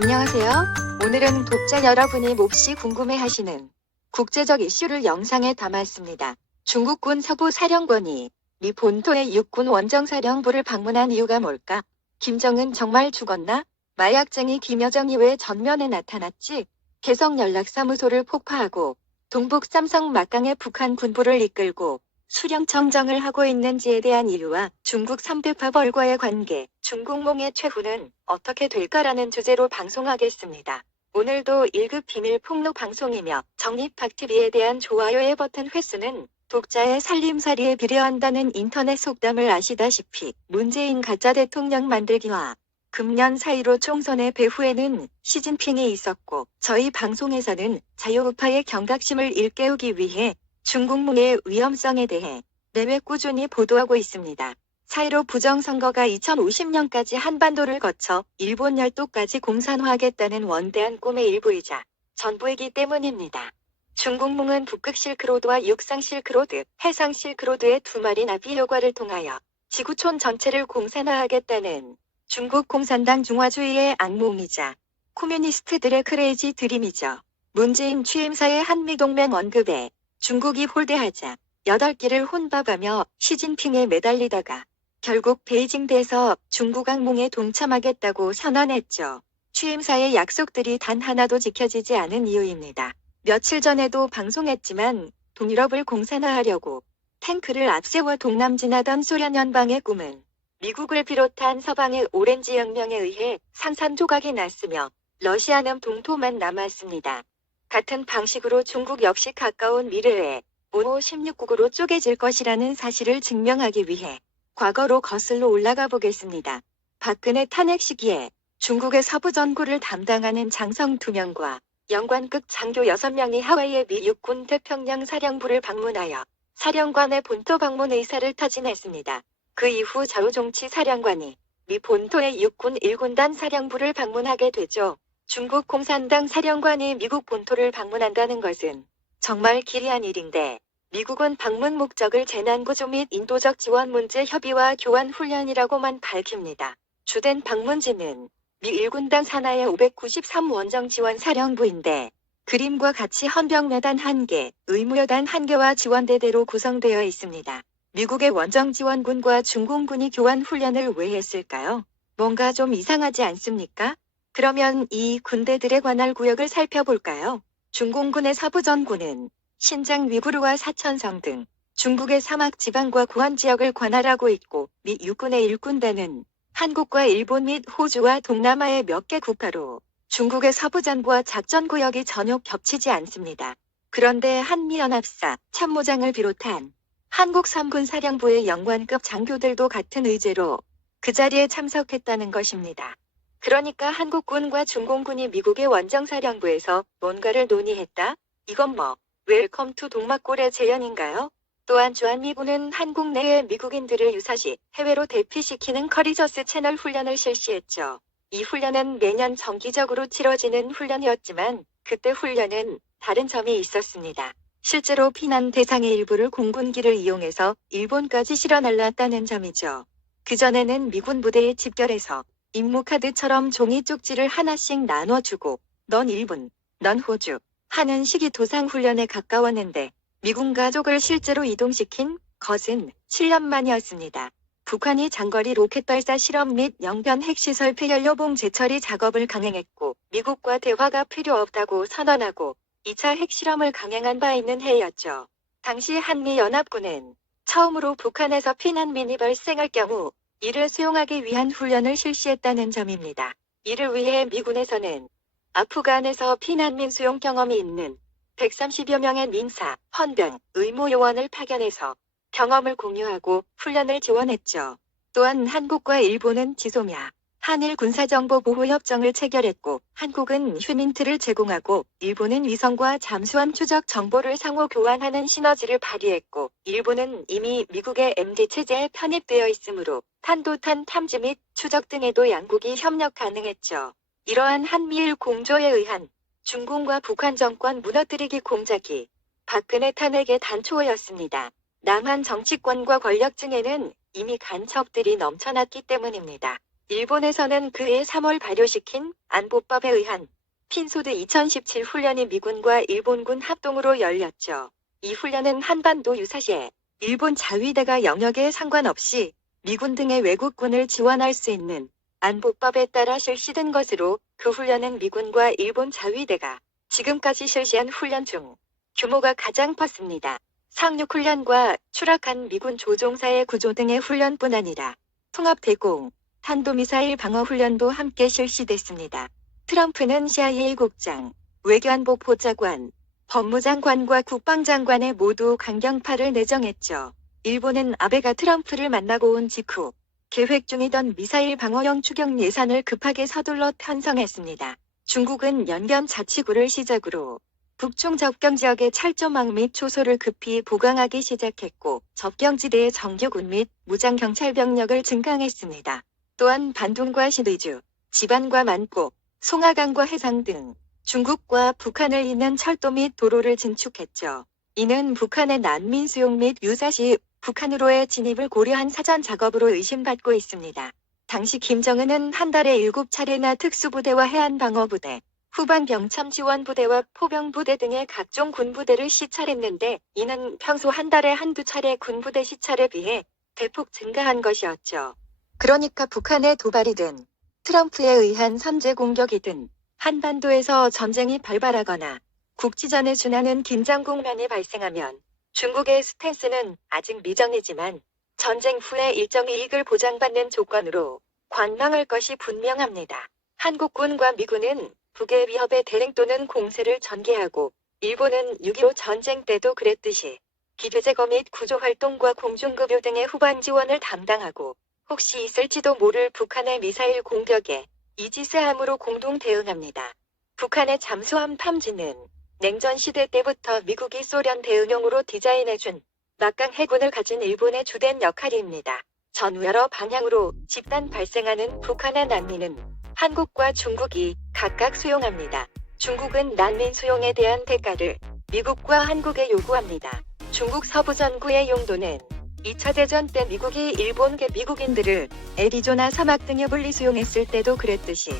안녕하세요. 오늘은 독자 여러분이 몹시 궁금해하시는 국제적 이슈를 영상에 담았습니다. 중국군 서부사령관이 미 본토의 육군 원정사령부를 방문한 이유가 뭘까? 김정은 정말 죽었나? 마약쟁이 김여정이 왜 전면에 나타났지? 개성연락사무소를 폭파하고 동북 삼성 막강의 북한 군부를 이끌고 수령청정을 하고 있는지에 대한 이유와 중국 3대 파벌과의 관계, 중국몽의 최후는 어떻게 될까라는 주제로 방송하겠습니다. 오늘도 1급 비밀 폭로 방송이며 정립박TV에 대한 좋아요의 버튼 횟수는 독자의 살림살이에 비례한다는 인터넷 속담을 아시다시피 문재인 가짜 대통령 만들기와 금년 4.15 총선의 배후에는 시진핑이 있었고 저희 방송에서는 자유우파의 경각심을 일깨우기 위해 중국몽의 위험성에 대해 매회 꾸준히 보도하고 있습니다. 4.15 부정선거가 2050년까지 한반도를 거쳐 일본 열도까지 공산화하겠다는 원대한 꿈의 일부이자 전부이기 때문입니다. 중국몽은 북극 실크로드와 육상 실크로드, 해상 실크로드의 두 마리 나비 효과를 통하여 지구촌 전체를 공산화하겠다는 중국 공산당 중화주의의 악몽이자 코뮤니스트들의 크레이지 드림이죠. 문재인 취임사의 한미동맹 언급에 중국이 홀대하자 8끼를 혼밥하며 시진핑에 매달리다가 결국 베이징대에서 중국 악몽에 동참하겠다고 선언했죠. 취임사의 약속들이 단 하나도 지켜지지 않은 이유입니다. 며칠 전에도 방송했지만 동유럽을 공산화하려고 탱크를 앞세워 동남 진하던 소련 연방의 꿈은 미국을 비롯한 서방의 오렌지 혁명에 의해 상산조각이 났으며 러시아는 동토만 남았습니다. 같은 방식으로 중국 역시 가까운 미래에 5.16국으로 쪼개질 것이라는 사실을 증명하기 위해 과거로 거슬러 올라가 보겠습니다. 박근혜 탄핵 시기에 중국의 서부전구를 담당하는 장성 2명과 영관급 장교 6명이 하와이의 미 육군 태평양 사령부를 방문하여 사령관의 본토 방문 의사를 타진했습니다. 그 이후 자우종치 사령관이 미 본토의 육군 1군단 사령부를 방문하게 되죠. 중국 공산당 사령관이 미국 본토를 방문한다는 것은 정말 기이한 일인데 미국은 방문 목적을 재난구조 및 인도적 지원 문제 협의와 교환 훈련이라고만 밝힙니다. 주된 방문지는 미 1군당 산하의 593원정 지원 사령부인데 그림과 같이 헌병여단 1개, 의무여단 1개와 지원대대로 구성되어 있습니다. 미국의 원정 지원군과 중공군이 교환 훈련을 왜 했을까요? 뭔가 좀 이상하지 않습니까? 그러면 이 군대들에 관할 구역을 살펴볼까요? 중공군의 서부전구는 신장 위구르와 사천성 등 중국의 사막 지방과 고원 지역을 관할하고 있고 미 육군의 1군대는 한국과 일본 및 호주와 동남아의 몇 개 국가로 중국의 서부전부와 작전구역이 전혀 겹치지 않습니다. 그런데 한미연합사 참모장을 비롯한 한국 3군 사령부의 영관급 장교들도 같은 의제로 그 자리에 참석했다는 것입니다. 그러니까 한국군과 중공군이 미국의 원정사령부에서 뭔가를 논의했다? 이건 뭐 웰컴 투 동막골의 재현인가요? 또한 주한미군은 한국 내의 미국인들을 유사시 해외로 대피시키는 커리저스 채널 훈련을 실시했죠. 이 훈련은 매년 정기적으로 치러지는 훈련이었지만 그때 훈련은 다른 점이 있었습니다. 실제로 피난 대상의 일부를 공군기를 이용해서 일본까지 실어 날랐다는 점이죠. 그전에는 미군 부대에 집결해서 임무카드처럼 종이 쪽지를 하나씩 나눠주고 넌 일본, 넌 호주 하는 식이 도상훈련에 가까웠는데 미군 가족을 실제로 이동시킨 것은 7년 만이었습니다. 북한이 장거리 로켓 발사 실험 및 영변 핵시설 폐연료봉 재처리 작업을 강행했고 미국과 대화가 필요 없다고 선언하고 2차 핵실험을 강행한 바 있는 해였죠. 당시 한미연합군은 처음으로 북한에서 피난민이 발생할 경우 이를 수용하기 위한 훈련을 실시했다는 점입니다. 이를 위해 미군에서는 아프간에서 피난민 수용 경험이 있는 130여 명의 민사, 헌병, 의무요원을 파견해서 경험을 공유하고 훈련을 지원했죠. 또한 한국과 일본은 지소미아, 한일 군사정보보호협정을 체결했고 한국은 휴민트를 제공하고 일본은 위성과 잠수함 추적 정보를 상호 교환하는 시너지를 발휘했고 일본은 이미 미국의 MD체제에 편입되어 있으므로 탄도탄 탐지 및 추적 등에도 양국이 협력 가능했죠. 이러한 한미일 공조에 의한 중공과 북한 정권 무너뜨리기 공작이 박근혜 탄핵의 단초였습니다. 남한 정치권과 권력층에는 이미 간첩들이 넘쳐났기 때문입니다. 일본에서는 그해 3월 발효시킨 안보법에 의한 핀소드 2017 훈련이 미군과 일본군 합동으로 열렸죠. 이 훈련은 한반도 유사시에 일본 자위대가 영역에 상관없이 미군 등의 외국군을 지원할 수 있는 안보법에 따라 실시된 것으로 그 훈련은 미군과 일본 자위대가 지금까지 실시한 훈련 중 규모가 가장 컸습니다. 상륙훈련과 추락한 미군 조종사의 구조 등의 훈련뿐 아니라 통합대공, 탄도미사일 방어훈련도 함께 실시됐습니다. 트럼프는 CIA 국장, 외교안보 보좌관, 법무장관과 국방장관에 모두 강경파를 내정했죠. 일본은 아베가 트럼프를 만나고 온 직후 계획 중이던 미사일 방어용 추경 예산을 급하게 서둘러 편성했습니다. 중국은 연변 자치구를 시작으로 북중 접경 지역의 철조망 및 초소를 급히 보강하기 시작했고 접경지대의 정규군 및 무장경찰 병력을 증강했습니다. 또한 반둥과 시리주, 지반과 만포, 송하강과 해상 등 중국과 북한을 잇는 철도 및 도로를 증축했죠. 이는 북한의 난민 수용 및 유사시 북한으로의 진입을 고려한 사전 작업으로 의심받고 있습니다. 당시 김정은은 한 달에 7차례나 특수부대와 해안방어부대, 후방병참지원부대와 포병부대 등의 각종 군부대를 시찰했는데 이는 평소 한 달에 한두 차례 군부대 시찰에 비해 대폭 증가한 것이었죠. 그러니까 북한의 도발이든 트럼프에 의한 선제 공격이든 한반도에서 전쟁이 발발하거나 국지전에 준하는 긴장 국면이 발생하면 중국의 스탠스는 아직 미정이지만 전쟁 후에 일정 이익을 보장받는 조건으로 관망할 것이 분명합니다. 한국군과 미군은 북의 위협에 대응 또는 공세를 전개하고 일본은 6.25 전쟁 때도 그랬듯이 기계제거 및 구조활동과 공중급유 등의 후방 지원을 담당하고 혹시 있을지도 모를 북한의 미사일 공격에 이지스함으로 공동 대응합니다. 북한의 잠수함 탐지는 냉전시대 때부터 미국이 소련 대응용으로 디자인해준 막강 해군을 가진 일본의 주된 역할입니다. 전후 여러 방향으로 집단 발생하는 북한의 난민은 한국과 중국이 각각 수용합니다. 중국은 난민 수용에 대한 대가를 미국과 한국에 요구합니다. 중국 서부 전구의 용도는 2차 대전 때 미국이 일본계 미국인들을 애리조나 사막 등에 분리 수용했을 때도 그랬듯이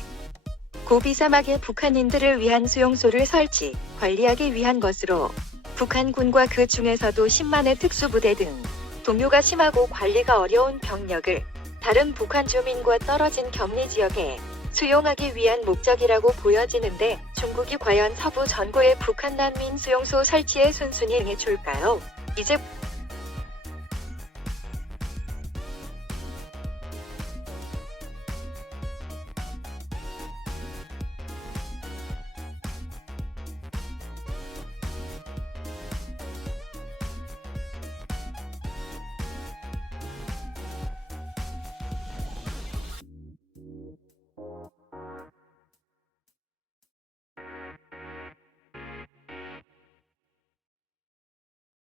고비 사막에 북한인들을 위한 수용소를 설치, 관리하기 위한 것으로 북한군과 그 중에서도 10만의 특수부대 등 동요가 심하고 관리가 어려운 병력을 다른 북한 주민과 떨어진 격리 지역에 수용하기 위한 목적이라고 보여지는데 중국이 과연 서부 전구의 북한 난민 수용소 설치에 순순히 응해줄까요? 이제